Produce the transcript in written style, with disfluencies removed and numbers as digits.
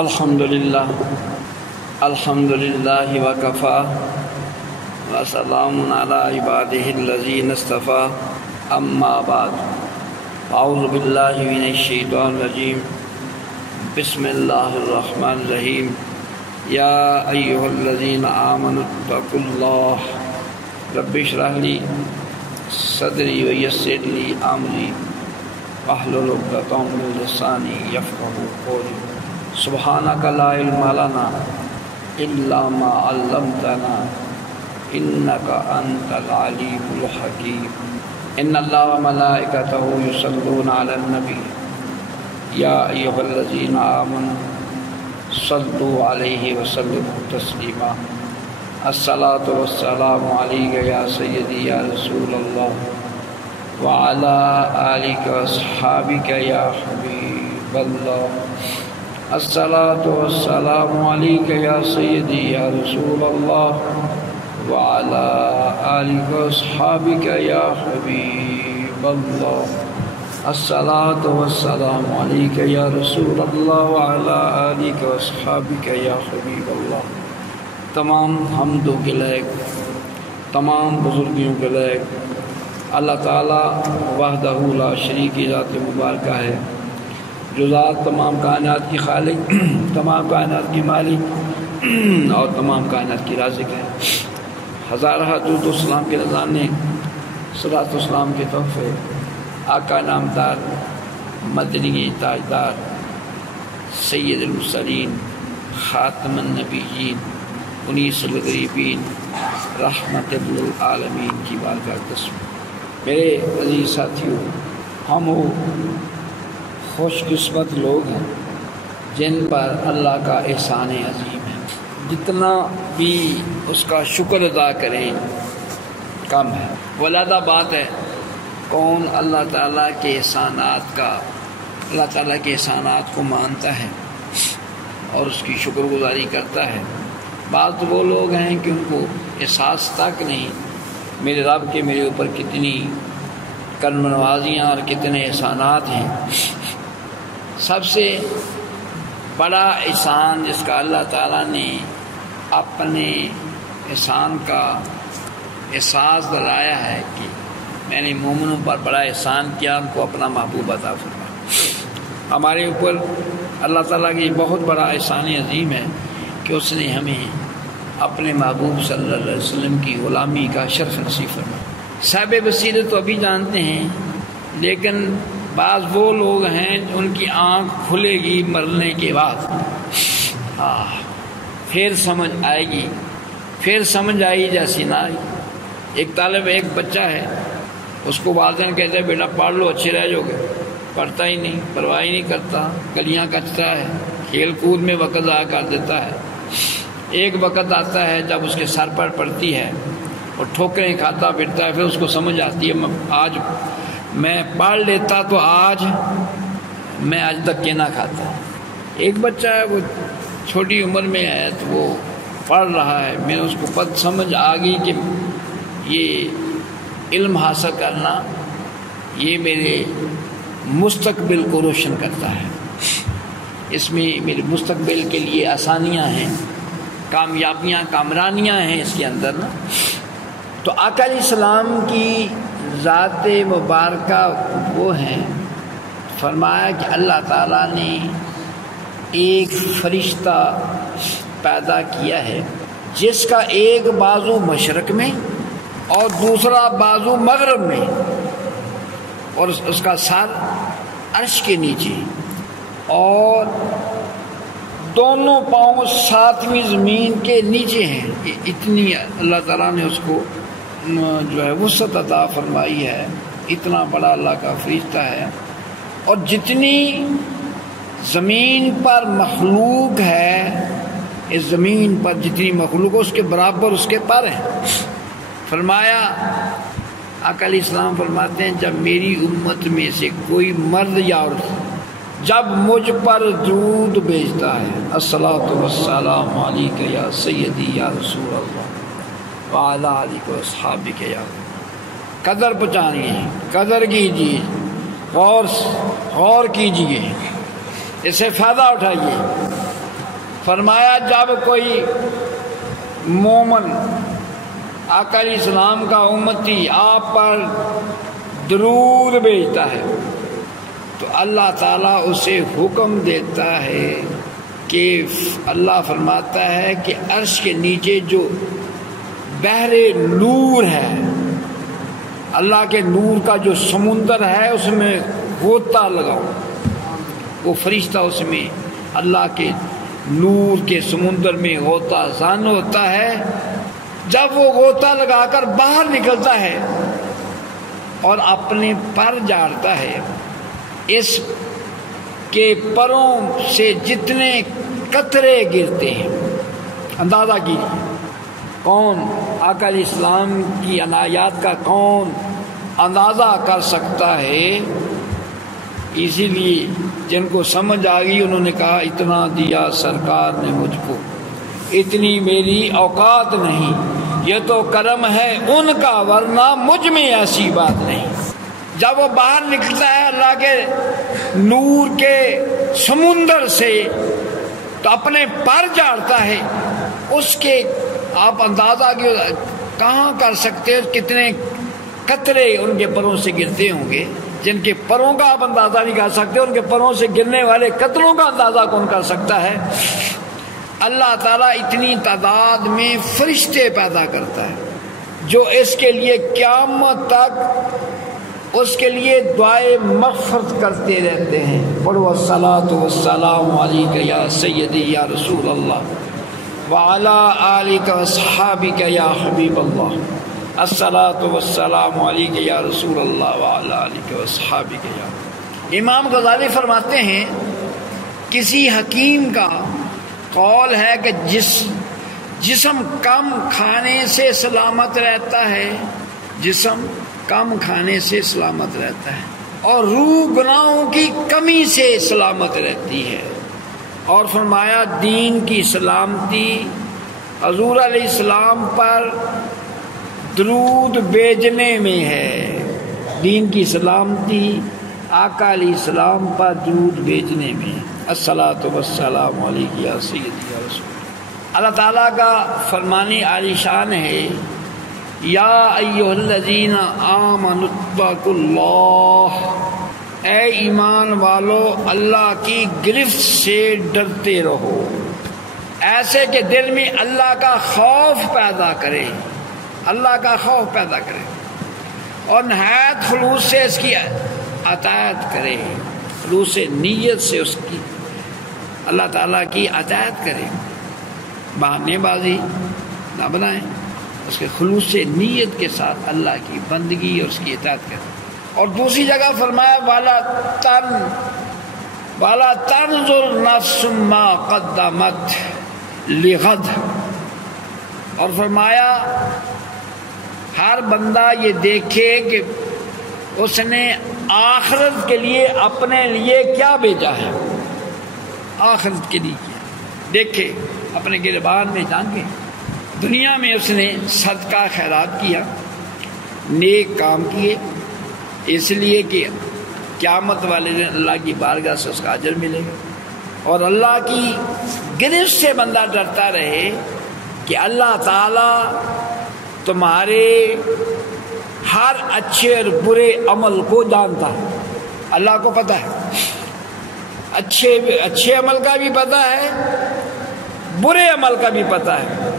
الحمدللہ وکفا وسلام علی عبادہ الذین اصطفیٰ اما بعد اعوذ باللہ من الشیطان الرجیم بسم اللہ الرحمن الرحیم یا ایہا الذین آمنوا اتقوا اللہ رب اشرح لی صدری ویسر لی امری واحلل عقدۃ من لسانی یفقہوا قولی سبحانک لا علم لنا الا ما علمتنا انک انت العلیم الحکیم ان اللہ وملائکتہ یصلون علی النبی یا ایھا الذین آمنوا صلوا علیہ وسلموا تسلیما الصلاۃ والسلام علیک یا سیدی یا رسول اللہ وعلی آلک واصحابک یا حبیب اللہ الصلاۃ والسلام علیک یا سیدی یا رسول اللہ وعلی آلک واصحابک یا حبیب اللہ الصلاۃ والسلام علیک یا رسول اللہ وعلی آلک واصحابک یا حبیب اللہ۔ تمام حمدوں کے لائق، تمام بزرگیوں کے لائق اللہ تعالیٰ وحدہ لا شریک کی ذات مبارکہ ہے، جو ذات تمام کائنات کی خالق، تمام کائنات کی مالک اور تمام کائنات کی رازق ہے۔ ہزارہ درود و سلام کے نذرانے، صلاۃ و سلام کے تحفے آقا نامدار مدنی تاجدار سید المرسلین خاتم النبیین انیس الغریبین رحمت للعالمین کی بارگاہ قسم۔ میرے عزیز ساتھیوں، ہم وہ خوش قسمت لوگ ہیں جن پر اللہ کا احسان عظیم ہے، جتنا بھی اس کا شکر ادا کریں کم ہے۔ وہ علیحدہ بات ہے کون اللہ تعالیٰ کے احسانات کا، اللہ تعالیٰ کے احسانات کو مانتا ہے اور اس کی شکر گزاری کرتا ہے۔ بعض وہ لوگ ہیں کہ ان کو احساس تک نہیں میرے رب کے میرے اوپر کتنی کرم نوازیاں اور کتنے احسانات ہیں۔ سب سے بڑا احسان جس کا اللہ تعالیٰ نے اپنے احسان کا احساس دلایا ہے کہ میں نے مومنوں پر بڑا احسان کیا، ان کو اپنا محبوب عطا فرمایا۔ ہمارے اوپر اللہ تعالیٰ کی بہت بڑا احسان عظیم ہے کہ اس نے ہمیں اپنے محبوب صلی اللہ علیہ وسلم کی غلامی کا شرف نصیب فرمایا۔ صاحب بصیرت تو ابھی جانتے ہیں، لیکن بعض وہ لوگ ہیں ان کی آنکھ کھلے گی مرنے کے بعد، پھر سمجھ آئے گی، پھر سمجھ آئی جیسی نہ آئی۔ ایک طالب ایک بچہ ہے، اس کو والدین کہتے ہیں بیٹا پڑھ لو اچھے رہ جاؤ گے، پڑھتا ہی نہیں، پرواہ ہی نہیں کرتا، گلیاں کچتا ہے، کھیل کود میں وقت ضائع کر دیتا ہے۔ ایک وقت آتا ہے جب اس کے سر پر پڑتی ہے اور ٹھوکریں کھاتا پھرتا ہے، پھر اس کو سمجھ آتی ہے آج میں پڑھ لیتا تو آج تک کے نہ کھاتا۔ ایک بچہ ہے، وہ چھوٹی عمر میں ہے تو وہ پڑھ رہا ہے، میں اس کو پت سمجھ آ گئی کہ یہ علم حاصل کرنا یہ میرے مستقبل کو روشن کرتا ہے، اس میں میرے مستقبل کے لیے آسانیاں ہیں، کامیابیاں کامرانیاں ہیں اس کے اندر نا۔ تو آقا علیہ السلام کی ذات مبارکہ وہ ہیں، فرمایا کہ اللہ تعالیٰ نے ایک فرشتہ پیدا کیا ہے جس کا ایک بازو مشرق میں اور دوسرا بازو مغرب میں، اور اس کا سر عرش کے نیچے، اور دونوں پاؤں ساتویں زمین کے نیچے ہیں۔ اتنی اللہ تعالیٰ نے اس کو جو ہے وسعت عطا فرمائی ہے، اتنا بڑا اللہ کا فرشتہ ہے۔ اور جتنی زمین پر مخلوق ہے، اس زمین پر جتنی مخلوق ہے اس کے برابر اس کے پر ہیں۔ فرمایا آقا علیہ السلام فرماتے ہیں جب میری امت میں سے کوئی مرد یا عورت جب مجھ پر درود بھیجتا ہے، الصلاۃ والسلام علیک یا سیدی یا رسول اللہ وعلی آلک واصحابک، یا قدر پہچانیے، قدر کیجیے، غور کیجیے، اس سے فائدہ اٹھائیے۔ فرمایا جب کوئی مومن آقا علیہ السلام کا امتی آپ پر درود بھیجتا ہے تو اللہ تعالیٰ اسے حکم دیتا ہے کہ اللہ فرماتا ہے کہ عرش کے نیچے جو بحر نور ہے، اللہ کے نور کا جو سمندر ہے اس میں غوطہ لگاؤ. وہ فرشتہ اس میں اللہ کے نور کے سمندر میں غوطہ زن ہوتا ہے. جب وہ غوطہ لگا کر باہر نکلتا ہے اور اپنے پر جاڑتا ہے، اس کے پروں سے جتنے قطرے گرتے ہیں اندازہ کیجیے. کون آقا علیہ السلام کی عنایات کا کون اندازہ کر سکتا ہے؟ اسی لیے جن کو سمجھ آ گئی انہوں نے کہا اتنا دیا سرکار نے مجھ کو، اتنی میری اوقات نہیں، یہ تو کرم ہے ان کا ورنہ مجھ میں ایسی بات نہیں. جب وہ باہر نکلتا ہے اللہ کے نور کے سمندر سے تو اپنے پر جاڑتا ہے. اس کے آپ اندازہ کہاں کر سکتے ہیں کتنے قطرے ان کے پروں سے گرتے ہوں گے. جن کے پروں کا آپ اندازہ نہیں کر سکتے، ان کے پروں سے گرنے والے قطروں کا اندازہ کون کر سکتا ہے؟ اللہ تعالیٰ اتنی تعداد میں فرشتے پیدا کرتا ہے جو اس کے لیے قیامت تک اس کے لیے دعائے مغفرت کرتے رہتے ہیں. پڑھو الصلاۃ والسلام علیک یا سیدی یا رسول اللہ وعلی آلک واصحابک یا حبیب اللہ. الصلاۃ والسلام علیک یا رسول اللہ وعلی آلک واصحابک یا. امام غزالی فرماتے ہیں کسی حکیم کا قول ہے کہ جسم کم کھانے سے سلامت رہتا ہے، جسم کم کھانے سے سلامت رہتا ہے، اور روح گناہوں کی کمی سے سلامت رہتی ہے. اور فرمایا دین کی سلامتی حضور علیہ السلام پر درود بھیجنے میں ہے. دین کی سلامتی آقا علیہ السلام پر درود بھیجنے میں. الصلاۃ والسلام علیک یا سیدی یا رسول. اللہ تعالیٰ کا فرمانی عالی شان ہے یا ایھا الذین آمنوا اتقوا اللہ، اے ایمان والو اللہ کی گرفت سے ڈرتے رہو. ایسے کہ دل میں اللہ کا خوف پیدا کرے، اللہ کا خوف پیدا کرے اور نہایت خلوص سے اس کی اطاعت کرے، خلوص نیت سے اس کی اللہ تعالیٰ کی اطاعت کرے. بہانے بازی نہ بنائیں، اس کے خلوص نیت کے ساتھ اللہ کی بندگی اور اس کی اطاعت کرے. اور دوسری جگہ فرمایا والا تنظر نفس ما قدمت لغد، اور فرمایا ہر بندہ یہ دیکھے کہ اس نے آخرت کے لیے اپنے لیے کیا بھیجا ہے. آخرت کے لیے دیکھے، اپنے گریبان میں جانگے. دنیا میں اس نے صدقہ خیرات کیا، نیک کام کیے، اس لیے کہ قیامت والے دن اللہ کی بارگاہ سے اس کا اجر ملے گا. اور اللہ کی گرفت سے بندہ ڈرتا رہے کہ اللہ تعالیٰ تمہارے ہر اچھے اور برے عمل کو جانتا ہے. اللہ کو پتہ ہے، اچھے عمل کا بھی پتہ ہے، برے عمل کا بھی پتہ ہے.